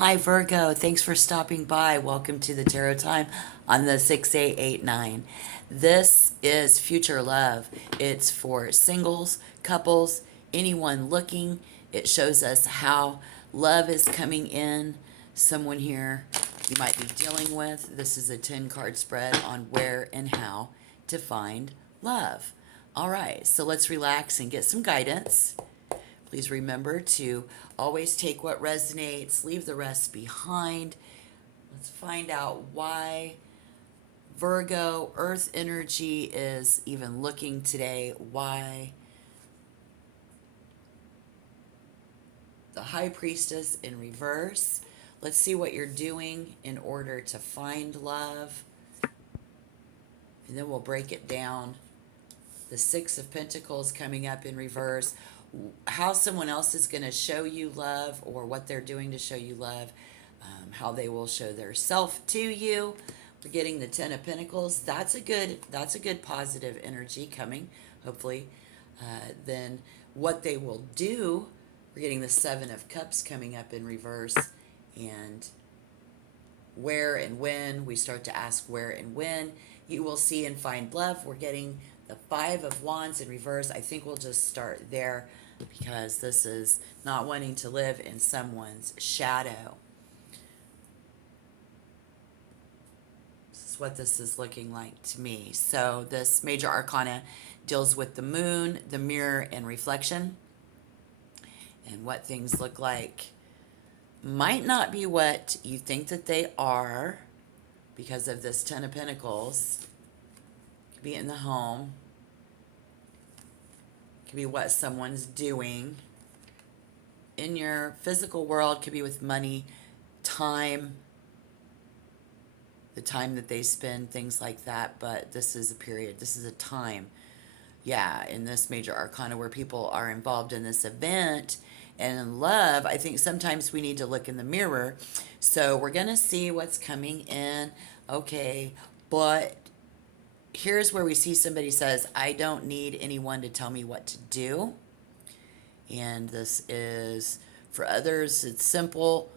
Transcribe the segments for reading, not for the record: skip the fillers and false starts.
Hi, Virgo. Thanks for stopping by. Welcome to the Tarot Time on the 6889. This is future love. It's for singles, couples, anyone looking. It shows us how love is coming in. Someone here you might be dealing with. This is a 10 card spread on where and how to find love. All right, so let's relax and get some guidance. Please remember to always take what resonates, leave the rest behind. Let's find out why Virgo, Earth energy is even looking today. Why the High Priestess in reverse. Let's see what you're doing in order to find love. And then we'll break it down. The Six of Pentacles coming up in reverse. How someone else is going to show you love, or what they're doing to show you love, how they will show their self to you. We're getting the Ten of Pentacles. That's a good positive energy coming, hopefully. Then what they will do, we're getting the Seven of Cups coming up in reverse, and where and when. We start to ask where and when you will see and find love. We're getting the Five of Wands in reverse. I think we'll just start there because this is not wanting to live in someone's shadow. This is what this is looking like to me. So this major arcana deals with the moon, the mirror, and reflection, and what things look like might not be what you think that they are because of this Ten of Pentacles. Could be in the home. Could be what someone's doing in your physical world. Could be with money, time, the time that they spend, things like that. But this is a period. This is a time, yeah, in this major arcana where people are involved in this event. And in love, I think sometimes we need to look in the mirror. So we're going to see what's coming in. Okay, but here's where we see somebody says, I don't need anyone to tell me what to do. And this is, for others, it's simple,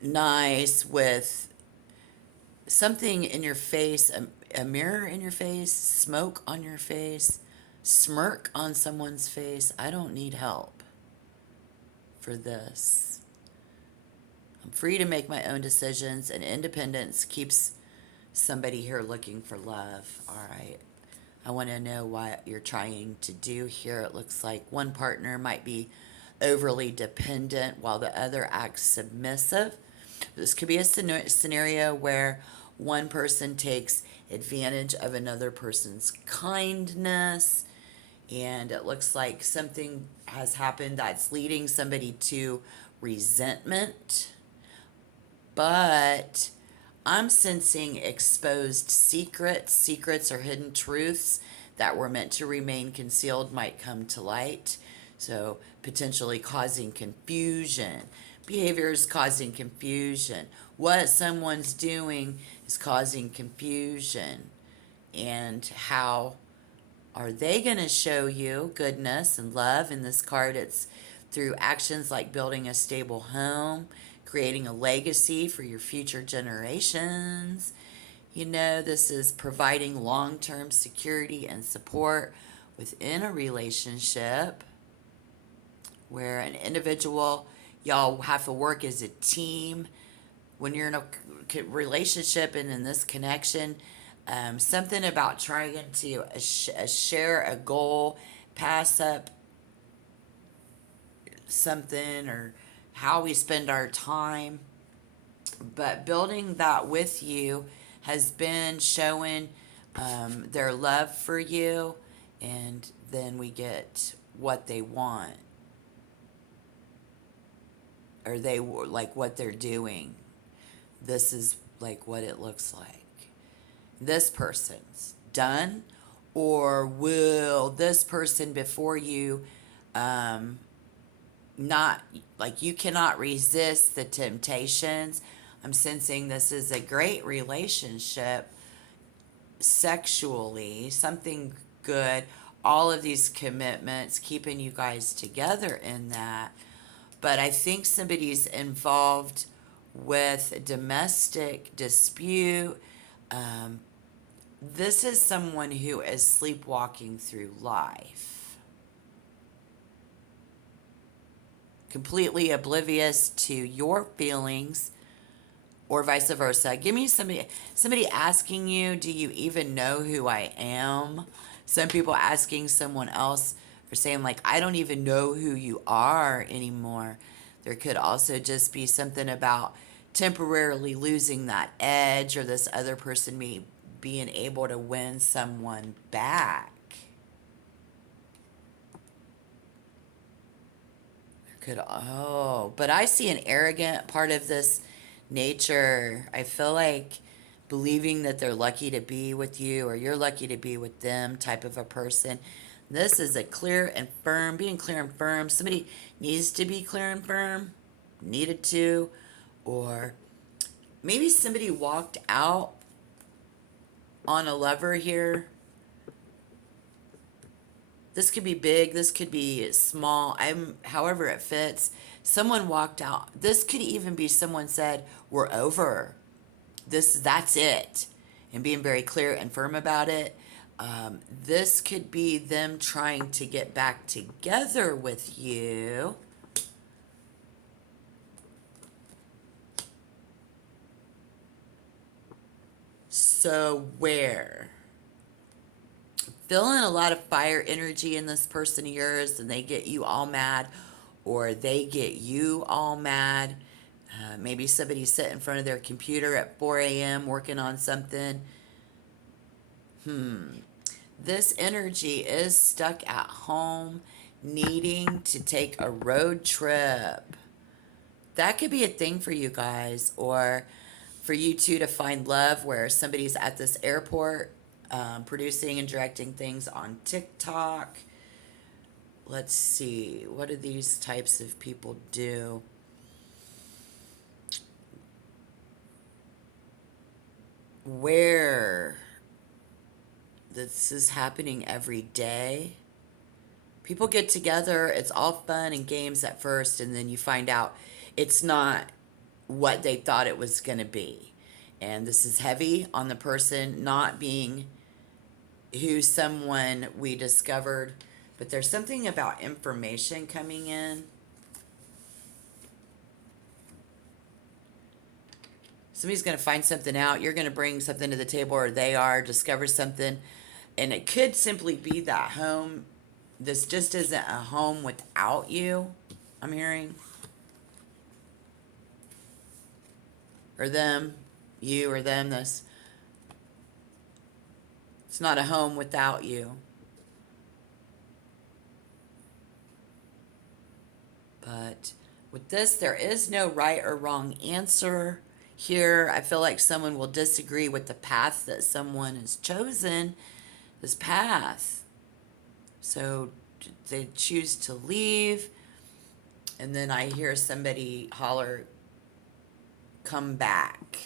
nice, with something in your face, a mirror in your face, smoke on your face, smirk on someone's face. I don't need help for this. I'm free to make my own decisions, and independence keeps somebody here looking for love. All right. I want to know what you're trying to do here. It looks like one partner might be overly dependent while the other acts submissive. This could be a scenario where one person takes advantage of another person's kindness, and it looks like something has happened that's leading somebody to resentment. But I'm sensing exposed secrets or hidden truths that were meant to remain concealed might come to light. So potentially causing confusion. Behaviors causing confusion. What someone's doing is causing confusion. And how are they going to show you goodness and love? In this card, it's through actions like building a stable home, creating a legacy for your future generations. You know, this is providing long-term security and support within a relationship where an individual, y'all have to work as a team. When you're in a relationship and in this connection, something about trying to share a goal, pass up something, or how we spend our time. But building that with you has been showing their love for you, and then we get what they want, or they like what they're doing. This is like what it looks like. This person's done, or will this person before you not, like, you cannot resist the temptations. I'm sensing this is a great relationship sexually, something good. All of these commitments, keeping you guys together in that. but I think somebody's involved with a domestic dispute. Um, this is someone who is sleepwalking through life, completely oblivious to your feelings, or vice versa. Give me somebody asking you, do you even know who I am? Some people asking someone else or saying like, I don't even know who you are anymore. There could also just be something about temporarily losing that edge, or this other person being able to win someone back. But I see an arrogant part of this nature. I feel like believing that they're lucky to be with you or you're lucky to be with them type of a person. This is a clear and firm, being clear and firm. Somebody needs to be clear and firm, needed to, or maybe somebody walked out on a lover here. This could be big, this could be small. However it fits. Someone walked out. This could even be someone said, "We're over. That's it," and being very clear and firm about it. This could be them trying to get back together with you. So where? Feeling a lot of fire energy in this person of yours, and they get you all mad, or they get you all mad. Maybe somebody sit in front of their computer at 4 a.m. working on something. This energy is stuck at home, needing to take a road trip. That could be a thing for you guys, or for you two to find love where somebody's at this airport, producing and directing things on TikTok. Let's see, what do these types of people do? Where this is happening every day. People get together, it's all fun and games at first, and then you find out it's not what they thought it was going to be. And this is heavy on the person not being who someone we discovered, but there's something about information coming in. Somebody's going to find something out. You're going to bring something to the table, or they are, discover something. And it could simply be that home. This just isn't a home without you, I'm hearing. Or them, you or them. It's not a home without you. But with this, there is no right or wrong answer here. I feel like someone will disagree with the path that someone has chosen, this path. So they choose to leave, and then I hear somebody holler, "Come back."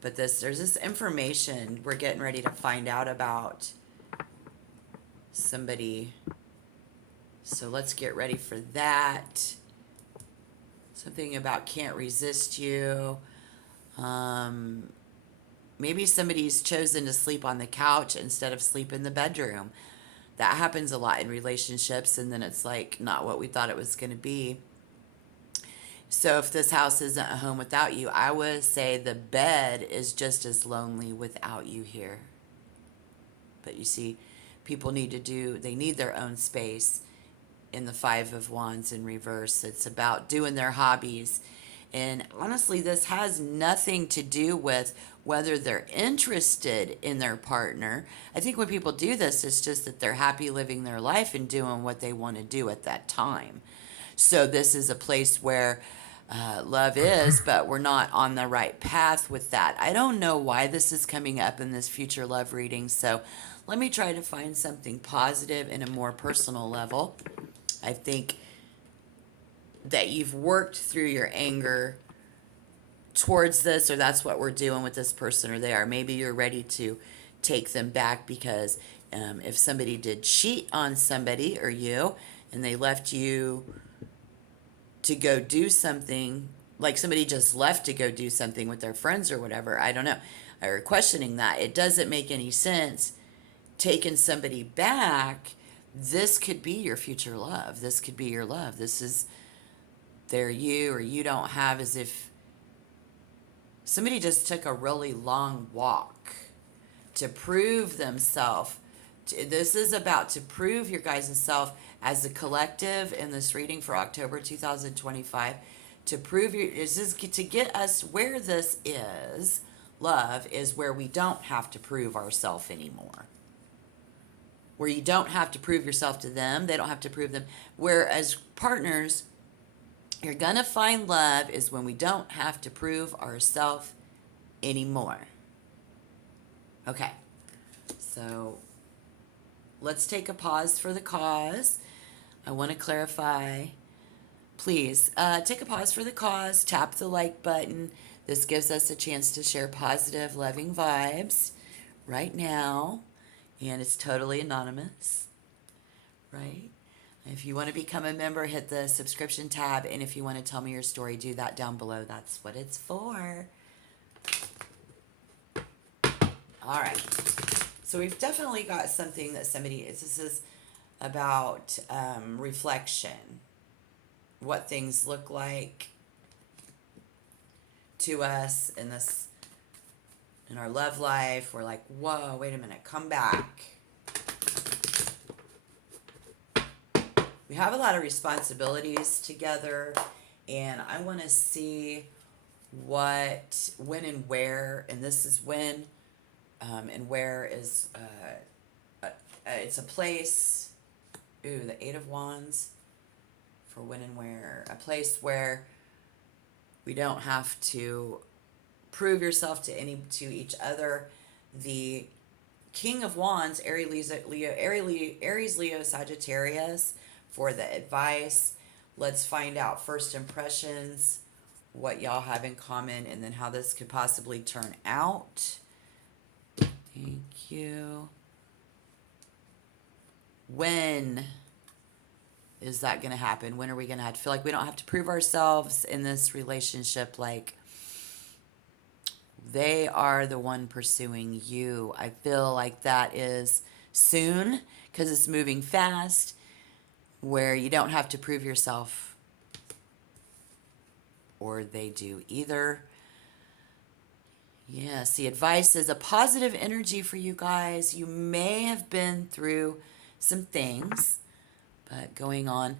But there's this information we're getting ready to find out about somebody. So let's get ready for that. Something about can't resist you. Maybe somebody's chosen to sleep on the couch instead of sleep in the bedroom. That happens a lot in relationships, and then it's like not what we thought it was going to be. So if this house isn't a home without you, I would say the bed is just as lonely without you here. But you see, people they need their own space in the Five of Wands in reverse. It's about doing their hobbies. And honestly, this has nothing to do with whether they're interested in their partner. I think when people do this, it's just that they're happy living their life and doing what they want to do at that time. So this is a place where love is, but we're not on the right path with that. I don't know why this is coming up in this future love reading. So let me try to find something positive in a more personal level. I think that you've worked through your anger towards this, or that's what we're doing with this person, or they are. Maybe you're ready to take them back because if somebody did cheat on somebody or you, and they left you to go do something, like somebody just left to go do something with their friends or whatever. I don't know. Or questioning that. It doesn't make any sense. Taking somebody back, this could be your future love. This could be your love. This is their you or you don't have, as if somebody just took a really long walk to prove themselves. This is about to prove your guys' self as a collective in this reading for October 2025. To prove your, this is to get us where this is. Love is where we don't have to prove ourselves anymore. Where you don't have to prove yourself to them, they don't have to prove them. Whereas partners, you're gonna find love is when we don't have to prove ourselves anymore. Okay, so let's take a pause for the cause. I want to clarify. Please take a pause for the cause. Tap the like button. This gives us a chance to share positive, loving vibes right now. And it's totally anonymous, right? If you want to become a member, hit the subscription tab. And if you want to tell me your story, do that down below. That's what it's for. All right. So we've definitely got something that somebody, this is about reflection. What things look like to us in this, in our love life. We're like, whoa, wait a minute, come back. We have a lot of responsibilities together, and I want to see what, when and where, and this is when, and where is, it's a place, ooh, the Eight of Wands, for when and where, a place where we don't have to prove yourself to each other. The King of Wands, Aries, Leo, Sagittarius, for the advice. Let's find out first impressions, what y'all have in common, and then how this could possibly turn out. Thank you. When is that going to happen? When are we going to have to feel like we don't have to prove ourselves in this relationship? Like they are the one pursuing you. I feel like that is soon because it's moving fast, where you don't have to prove yourself, or they do either. Yes, the advice is a positive energy for you guys. You may have been through some things, but going on,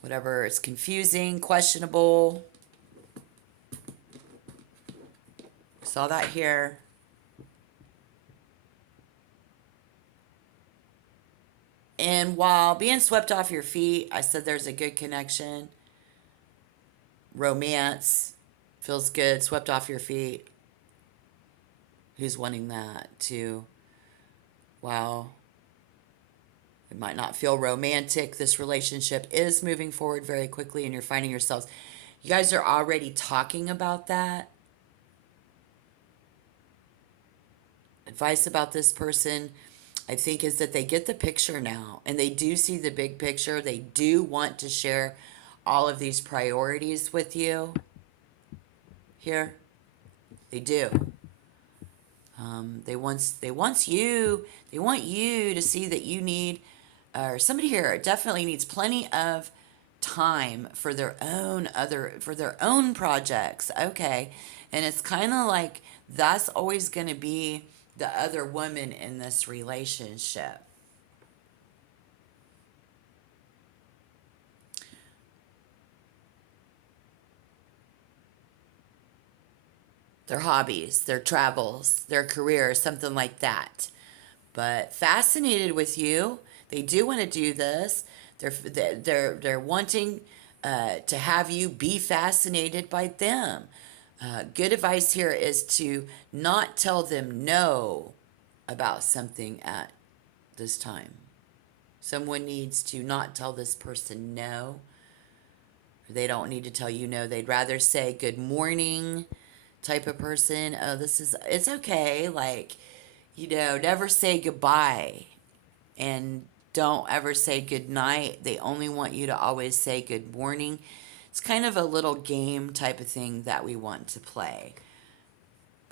whatever, it's confusing, questionable. Saw that here. And while being swept off your feet, I said there's a good connection. Romance feels good, swept off your feet. Who's wanting that too? Wow. It might not feel romantic. This relationship is moving forward very quickly, and you're finding yourselves. You guys are already talking about that. Advice about this person, I think, is that they get the picture now, and they do see the big picture. They do want to share all of these priorities with you here. They do. They want you to see that you need, or somebody here definitely needs plenty of time for their own projects. Okay. And it's kind of like that's always going to be the other woman in this relationship. Their hobbies, their travels, their career, something like that. But fascinated with you. They do want to do this. They're wanting to have you be fascinated by them. Good advice here is to not tell them no about something at this time. Someone needs to not tell this person no. They don't need to tell you no. They'd rather say good morning type of person. Oh, it's okay. Like, never say goodbye, and don't ever say good night. They only want you to always say good morning. It's kind of a little game type of thing that we want to play.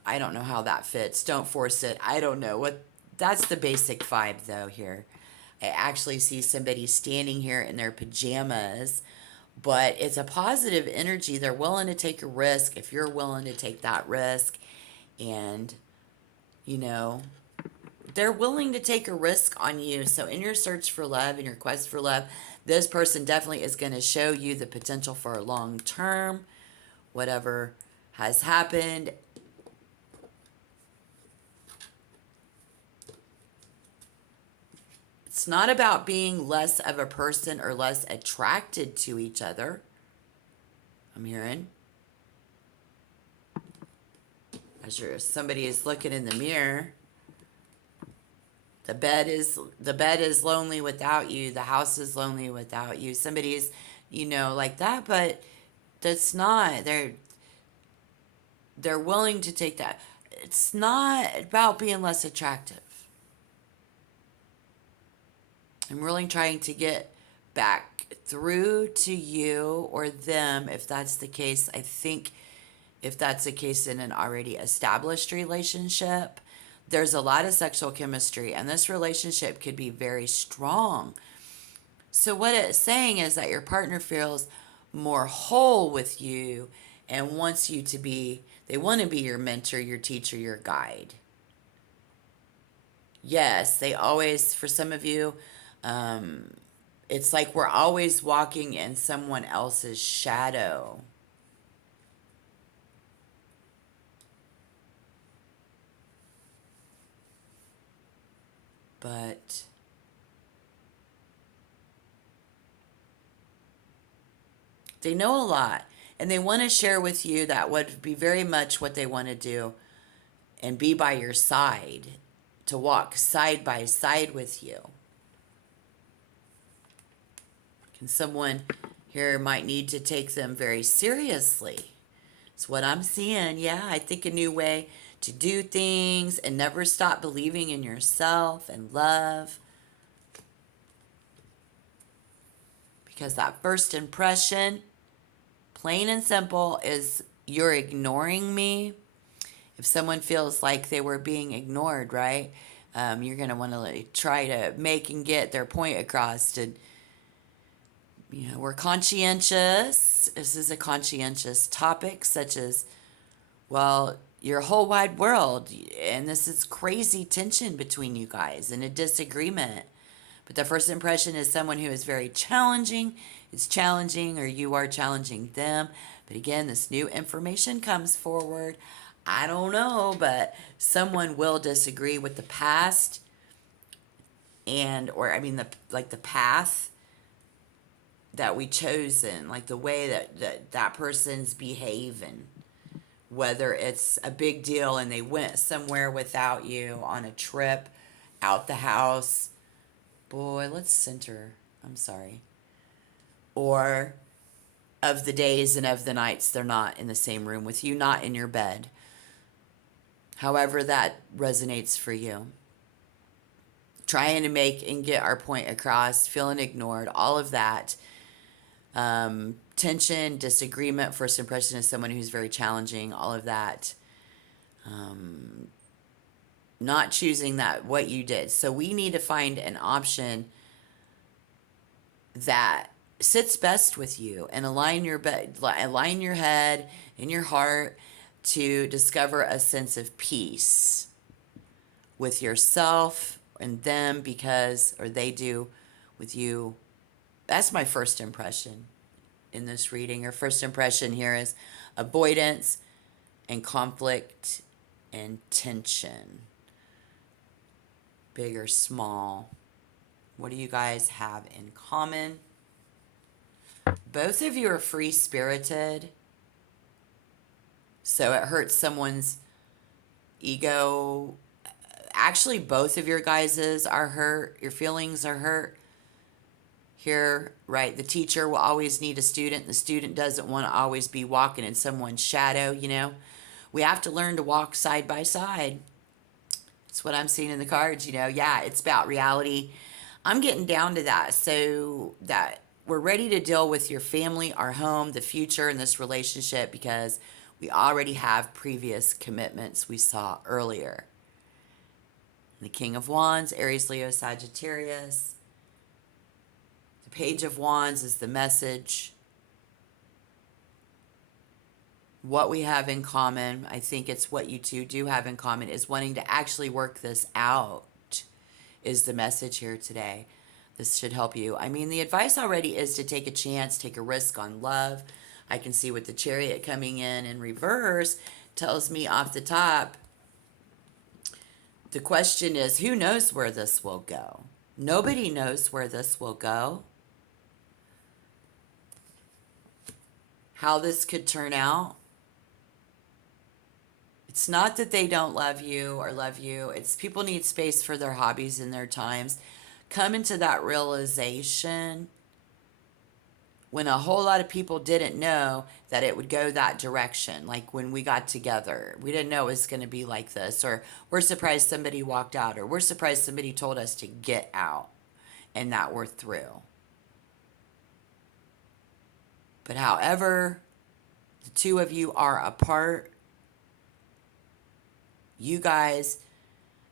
I don't know how that fits. Don't force it. I don't know what. That's the basic vibe though here. I actually see somebody standing here in their pajamas, but it's a positive energy. They're willing to take a risk if you're willing to take that risk. And, you know, they're willing to take a risk on you. So, in your search for love, in your quest for love, this person definitely is going to show you the potential for a long term, whatever has happened. It's not about being less of a person or less attracted to each other. I'm hearing. As somebody is looking in the mirror. The bed is lonely without you. The house is lonely without you. Somebody's, like that, but that's not. They're willing to take that. It's not about being less attractive. I'm really trying to get back through to you or them if that's the case. I think if that's the case in an already established relationship, there's a lot of sexual chemistry and this relationship could be very strong. So, what it's saying is that your partner feels more whole with you and wants you to be, they want to be your mentor, your teacher, your guide. Yes, they always, for some of you, um, it's like we're always walking in someone else's shadow. But they know a lot and they want to share with you that would be very much what they want to do and be by your side, to walk side by side with you. And someone here might need to take them very seriously. It's what I'm seeing. Yeah, I think a new way to do things and never stop believing in yourself and love. Because that first impression, plain and simple, is you're ignoring me. If someone feels like they were being ignored, right? You're going to want to try to make and get their point across. To, we're conscientious. This is a conscientious topic, such as, well, your whole wide world, and this is crazy tension between you guys and a disagreement. But the first impression is someone who is very challenging. It's challenging, or you are challenging them. But again, this new information comes forward. I don't know, but someone will disagree with the past the path that we chosen, like the way that person's behaving. Whether it's a big deal and they went somewhere without you on a trip, out the house. Boy, let's center. I'm sorry. Or of the days and of the nights they're not in the same room with you, not in your bed. However that resonates for you. Trying to make and get our point across, feeling ignored, all of that. Tension, disagreement, first impression is someone who's very challenging, all of that. Not choosing that, what you did. So we need to find an option that sits best with you and align your head and your heart to discover a sense of peace with yourself and them, because, or they do with you. That's my first impression in this reading. Your first impression here is avoidance and conflict and tension. Big or small. What do you guys have in common? Both of you are free-spirited. So it hurts someone's ego. Actually, both of your guys's are hurt. Your feelings are hurt. Here, right, the teacher will always need a student. The student doesn't want to always be walking in someone's shadow, We have to learn to walk side by side. That's what I'm seeing in the cards, Yeah, it's about reality. I'm getting down to that. So that we're ready to deal with your family, our home, the future, and this relationship because we already have previous commitments we saw earlier. The King of Wands, Aries, Leo, Sagittarius. The Page of Wands is the message. What we have in common, I think it's what you two do have in common, is wanting to actually work this out, is the message here today. This should help you. I mean, the advice already is to take a chance, take a risk on love. I can see with the Chariot coming in reverse, tells me off the top, the question is, who knows where this will go? Nobody knows where this will go. How this could turn out. It's not that they don't love you or love you. It's people need space for their hobbies and their times. Come into that realization when a whole lot of people didn't know that it would go that direction. Like when we got together, we didn't know it was going to be like this, or we're surprised somebody walked out, or we're surprised somebody told us to get out and that we're through. But however, the two of you are apart, you guys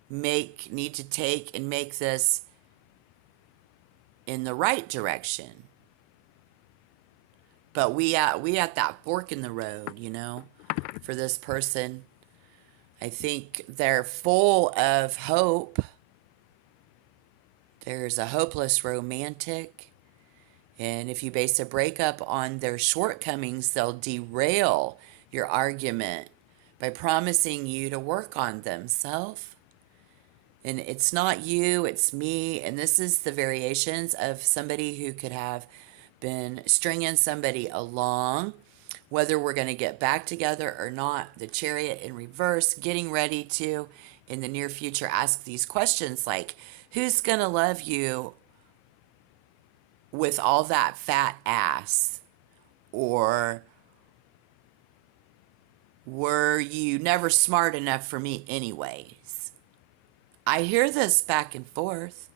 need to take and make this in the right direction. But we at that fork in the road, for this person. I think they're full of hope. There's a hopeless romantic. And if you base a breakup on their shortcomings, they'll derail your argument by promising you to work on themselves. And it's not you, it's me. And this is the variations of somebody who could have been stringing somebody along, whether we're going to get back together or not. The Chariot in reverse, getting ready to, in the near future, ask these questions like, who's going to love you with all that fat ass? Or were you never smart enough for me anyways? I hear this back and forth.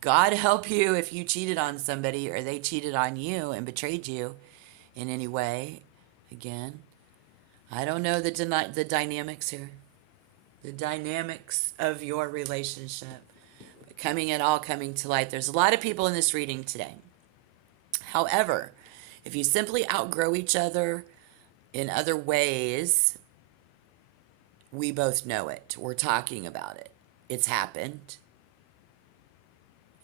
God help you if you cheated on somebody or they cheated on you and betrayed you in any way. Again, I don't know the dynamics here. The dynamics of your relationship. But coming to light. There's a lot of people in this reading today. However, if you simply outgrow each other in other ways, we both know it. We're talking about it. It's happened.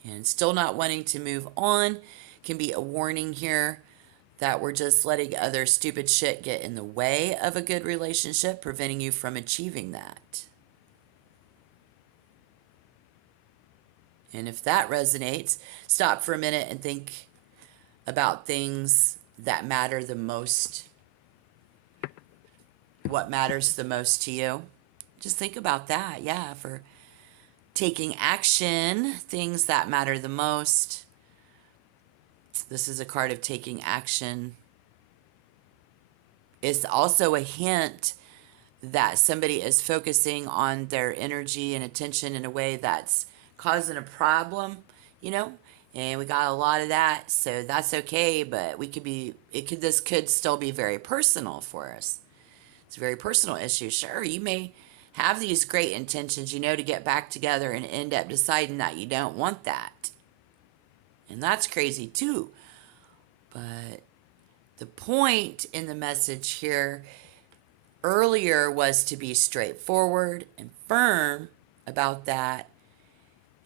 And still not wanting to move on can be a warning here that we're just letting other stupid shit get in the way of a good relationship, preventing you from achieving that. And if that resonates, stop for a minute and think about things that matter the most. What matters the most to you? Just think about that, for taking action, things that matter the most. This is a card of taking action. It's also a hint that somebody is focusing on their energy and attention in a way that's causing a problem, and we got a lot of that, so that's okay, but this could still be very personal for us. It's a very personal issue. Sure, you may have these great intentions, to get back together and end up deciding that you don't want that. And that's crazy too. But the point in the message here earlier was to be straightforward and firm about that.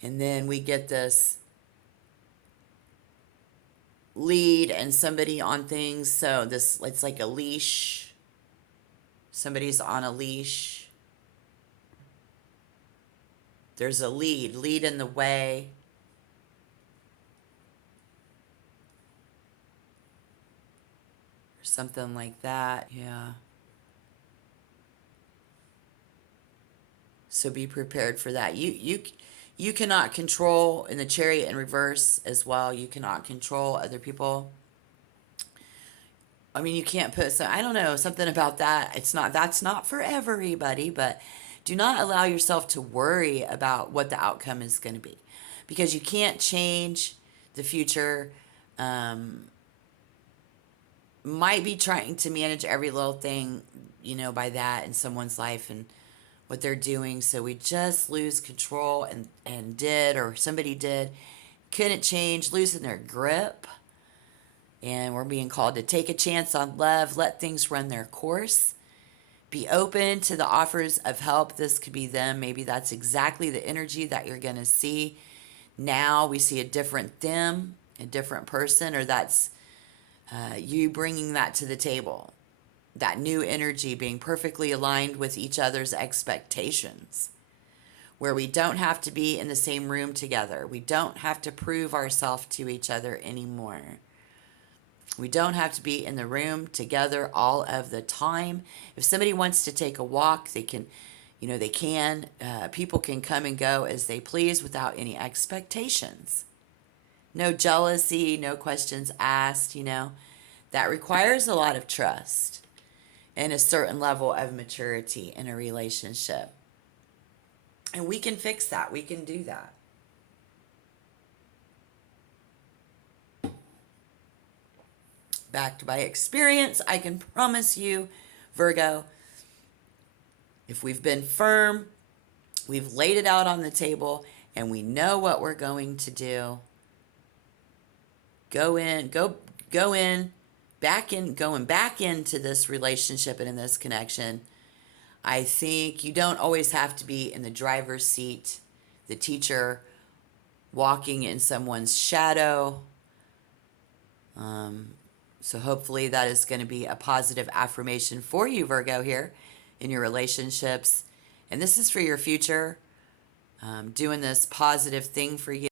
And then we get this lead and somebody on things. So it's like a leash. Somebody's on a leash. There's a lead in the way. Or something like that, yeah. So be prepared for that. You cannot control, in the Chariot in reverse as well, you cannot control other people. I mean, you can't put I don't know, something about that. That's not for everybody, but do not allow yourself to worry about what the outcome is going to be, because you can't change the future Might be trying to manage every little thing, by that in someone's life and what they're doing. So we just lose control and did, or somebody did, couldn't change, losing their grip. And we're being called to take a chance on love, let things run their course, be open to the offers of help. This could be them. Maybe that's exactly the energy that you're going to see. Now we see a different them, a different person, or that's you bringing that to the table. That new energy being perfectly aligned with each other's expectations, where we don't have to be in the same room together. We don't have to prove ourselves to each other anymore. We don't have to be in the room together all of the time. If somebody wants to take a walk, they can, they can. People can come and go as they please without any expectations. No jealousy, no questions asked, That requires a lot of trust and a certain level of maturity in a relationship. And we can fix that. We can do that. Backed by experience, I can promise you, Virgo, if we've been firm, we've laid it out on the table, and we know what we're going to do, going back into this relationship and in this connection. I think you don't always have to be in the driver's seat, the teacher walking in someone's shadow. So hopefully that is going to be a positive affirmation for you, Virgo, here in your relationships. And this is for your future, doing this positive thing for you.